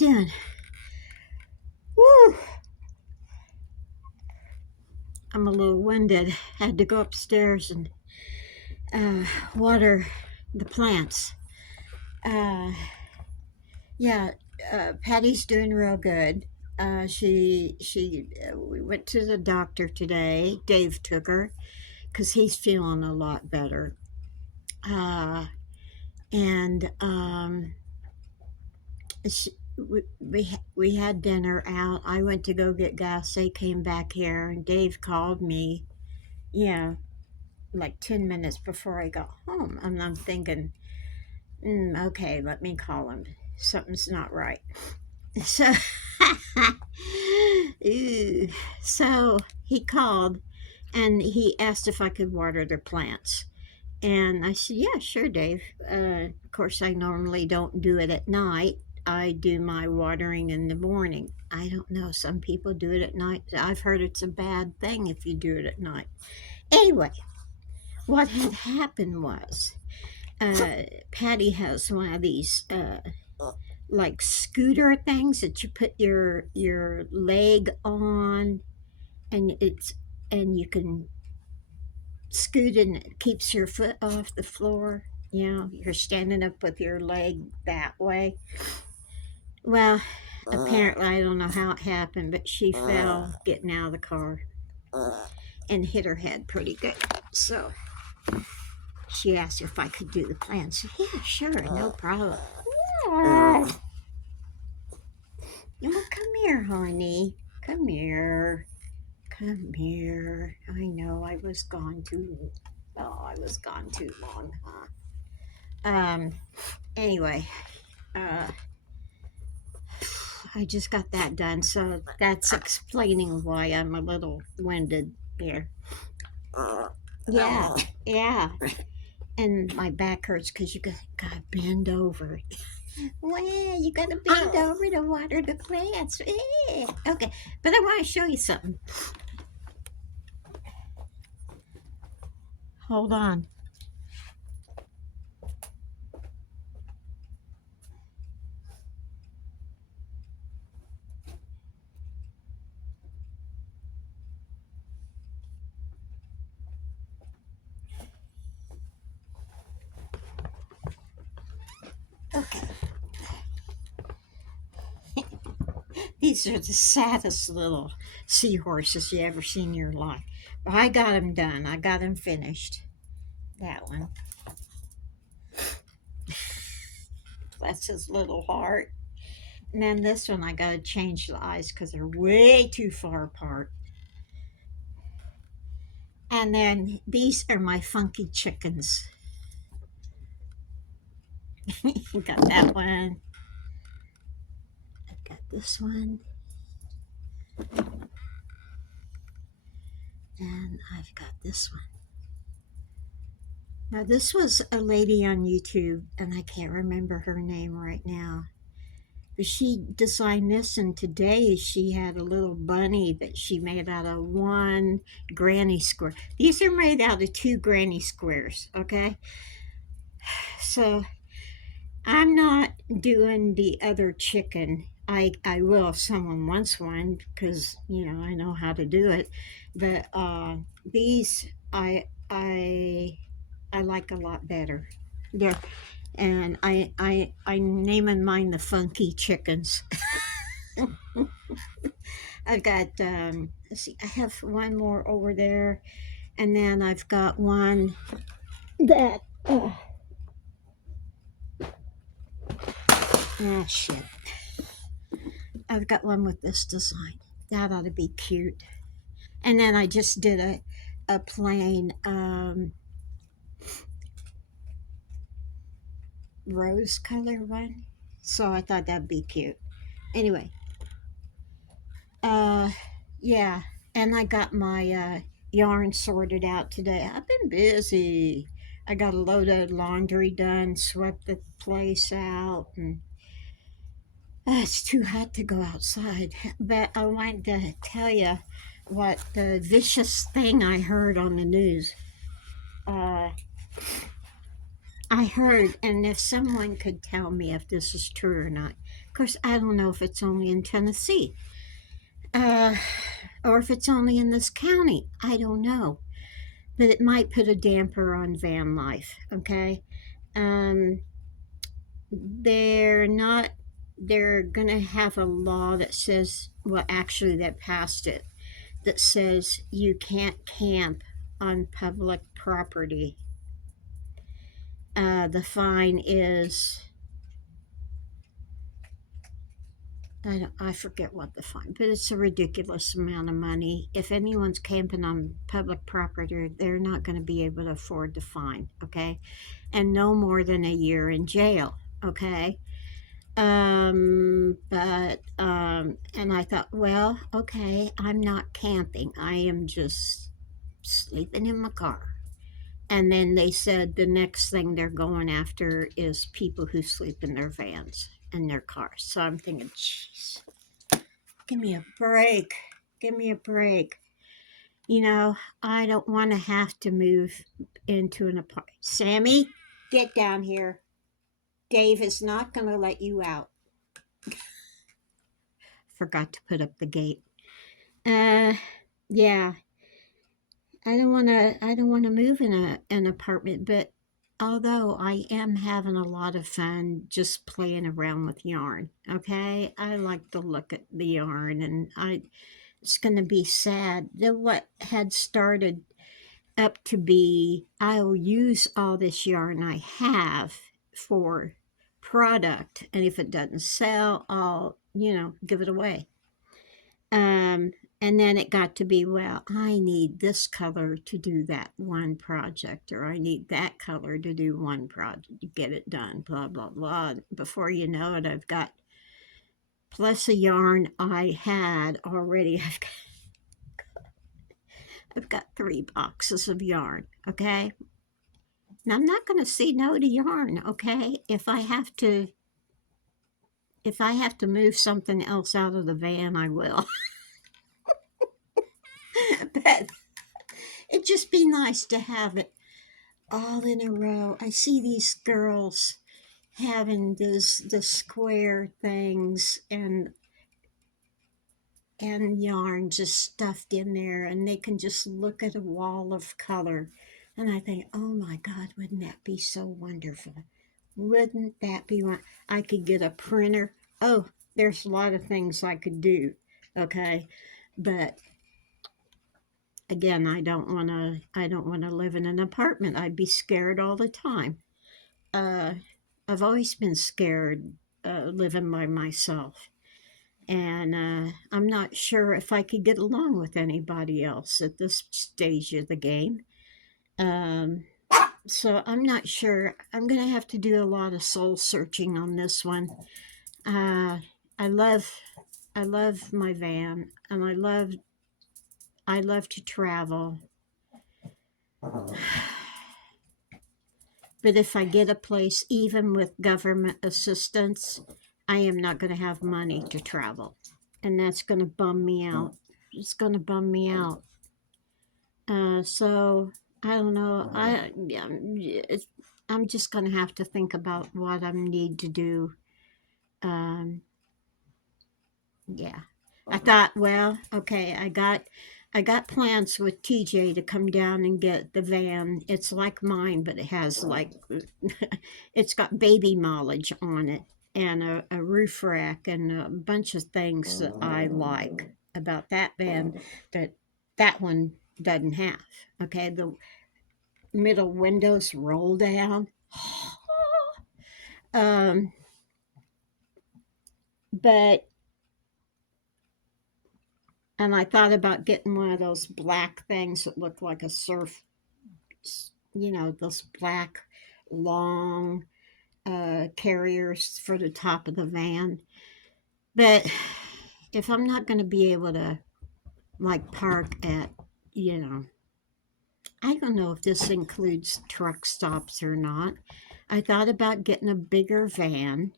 you doing? Woo! I'm a little winded. Had to go upstairs and uh, water the plants. Uh, yeah, Patty's doing real good. We went to the doctor today. Dave took her because he's feeling a lot better. Uh, and she, we had dinner out. I went to go get gas. They came back here, and Dave called me. Yeah, like 10 minutes before I got home. And I'm thinking, okay, let me call him. Something's not right. So, so he called and he asked if I could water their plants. And I said, yeah, sure, Dave. Of course, I normally don't do it at night. I do my watering in the morning. I don't know. Some people do it at night. I've heard it's a bad thing if you do it at night. Anyway, what had happened was Patty has one of these like scooter things that you put your leg on, and you can scoot and it keeps your foot off the floor. You know, you're standing up with your leg that way. Well, apparently, I don't know how it happened, but she fell getting out of the car and hit her head pretty good. So she asked if I could do the plants. Yeah, sure, no problem. Oh, come here, honey. Come here. Come here. I know I was gone too. Oh, I was gone too long, huh? Anyway, uh, I just got that done, so that's explaining why I'm a little winded here. Yeah, yeah. And my back hurts because you gotta bend over. Well, you gotta bend over to water the plants. Okay, but I want to show you something. Hold on. Okay. These are the saddest little seahorses you ever seen in your life. But I got them done. I got them finished. That one. That's his little heart. And then this one, I got to change the eyes because they're way too far apart. And then these are my funky chickens. Got that one. I've got this one. And I've got this one. Now, this was a lady on YouTube, and I can't remember her name right now. But she designed this, and today she had a little bunny that she made out of one granny square. These are made out of two granny squares, okay? So I'm not doing the other chicken. I will if someone wants one because I know how to do it. But these I like a lot better. Yeah, and I'm naming mine the funky chickens. I've got let's see, I have one more over there, and then I've got one that shit. I've got one with this design. That ought to be cute. And then I just did a plain rose color one. So I thought that'd be cute. Anyway, uh, yeah. And I got my yarn sorted out today. I've been busy. I got a load of laundry done, swept the place out, and it's too hot to go outside. But I wanted to tell you what the vicious thing I heard on the news. Uh, I heard, and if someone could tell me if this is true or not. Of course, I don't know if it's only in Tennessee, uh, or if it's only in this county. I don't know, but it might put a damper on van life. Okay, um, they're not. They're gonna have a law that says, well, actually, they passed it, that says you can't camp on public property. The fine is, I forget what the fine, but it's a ridiculous amount of money. If anyone's camping on public property, they're not going to be able to afford the fine, okay? And no more than a year in jail, okay? And I thought, well, okay, I'm not camping. I am just sleeping in my car. And then they said the next thing they're going after is people who sleep in their vans and their cars. So I'm thinking, jeez, give me a break. Give me a break. You know, I don't want to have to move into an apartment. Sammy, get down here. Dave is not going to let you out. Forgot to put up the gate. Uh, yeah, I don't want to. I don't want to move in an apartment, but although I am having a lot of fun just playing around with yarn. Okay, I like to look at the yarn, and it's going to be sad that what had started up to be, I'll use all this yarn I have for product, and if it doesn't sell, I'll give it away. um, and then it got to be, well, I need this color to do that one project, or I need that color to do one project to get it done, blah, blah, blah. Before you know it, I've got, plus a yarn I had already, I've got 3 boxes of yarn, okay? Now, I'm not going to say no to yarn, okay? If I have to move something else out of the van, I will. But it'd just be nice to have it all in a row. I see these girls having the square things and yarn just stuffed in there, and they can just look at a wall of color. And I think, oh my God, wouldn't that be so wonderful? Wouldn't that be one? I could get a printer. Oh, there's a lot of things I could do. Okay. But again, I don't want to live in an apartment. I'd be scared all the time. Uh, I've always been scared living by myself. And I'm not sure if I could get along with anybody else at this stage of the game. Um, so I'm not sure. I'm going to have to do a lot of soul searching on this one. Uh, I love, I love my van, and I love to travel. But if I get a place, even with government assistance, I am not going to have money to travel. And that's going to bum me out. It's going to bum me out. So I don't know. I'm just going to have to think about what I need to do. Um, yeah. I thought, well, okay, I got plans with TJ to come down and get the van. It's like mine, but it has like it's got baby mileage on it, and a roof rack and a bunch of things that I like about that van that that one doesn't have. Okay, the middle windows roll down. um, but and I thought about getting one of those black things that look like a surf, those black long carriers for the top of the van. But if I'm not going to be able to like park at, you know, I don't know if this includes truck stops or not. I thought about getting a bigger van,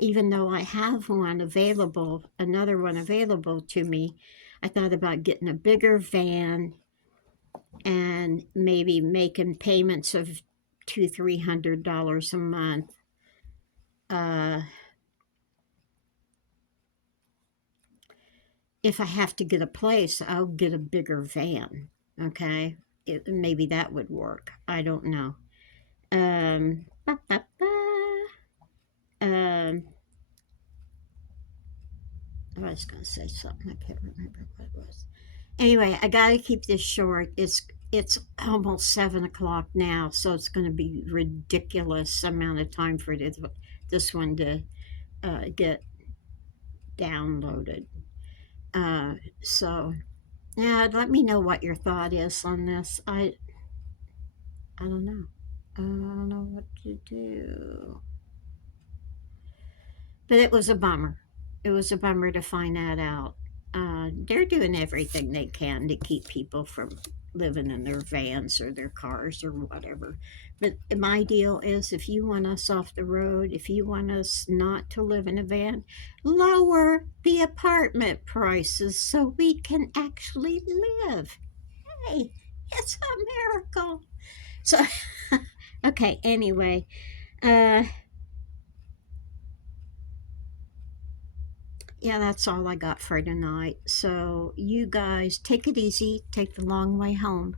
even though I have one available, another one available to me. I thought about getting a bigger van and maybe making payments of $200-300 a month. Uh, if I have to get a place, I'll get a bigger van. Okay, maybe that would work. I don't know. Ba, ba, ba. Um, I was going to say something. I can't remember what it was. Anyway, I got to keep this short. It's almost 7 o'clock now, so it's going to be ridiculous amount of time for this one to get downloaded. Uh, so yeah, let me know what your thought is on this. I don't know. I don't know what to do. But it was a bummer. It was a bummer to find that out. They're doing everything they can to keep people from living in their vans or their cars or whatever. But my deal is if you want us off the road, if you want us not to live in a van, lower the apartment prices so we can actually live. Hey, it's a miracle. So, okay, anyway, uh, yeah, that's all I got for tonight. So, you guys take it easy, take the long way home.